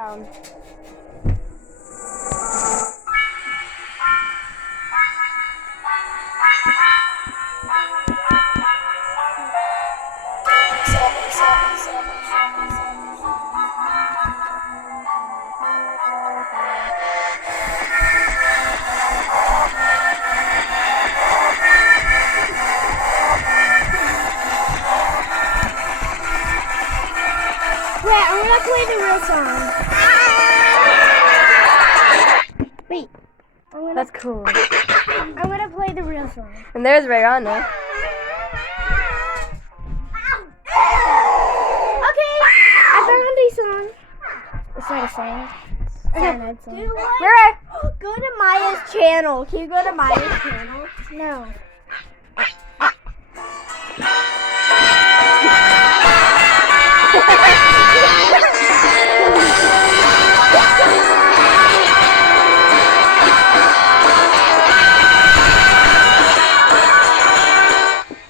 Wait, I'm gonna play the real song. Wait. That's cool. I'm gonna play the real song. And there's Rihanna. Okay, I found a song. It's not a song. It's not a song. Where? Go to Maya's channel. Can you go to Maya's channel? No.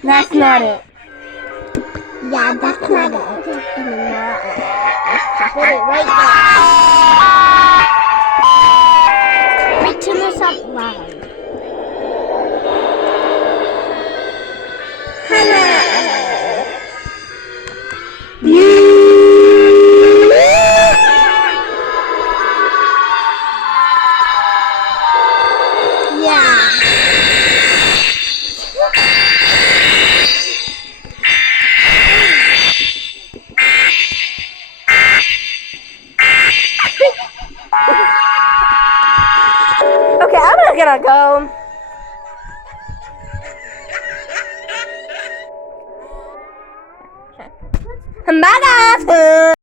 That's not it. Yeah, that's not it. Okay. And then put it right there. Wait, turn this up loud. Okay, I'm not gonna go. Bye guys.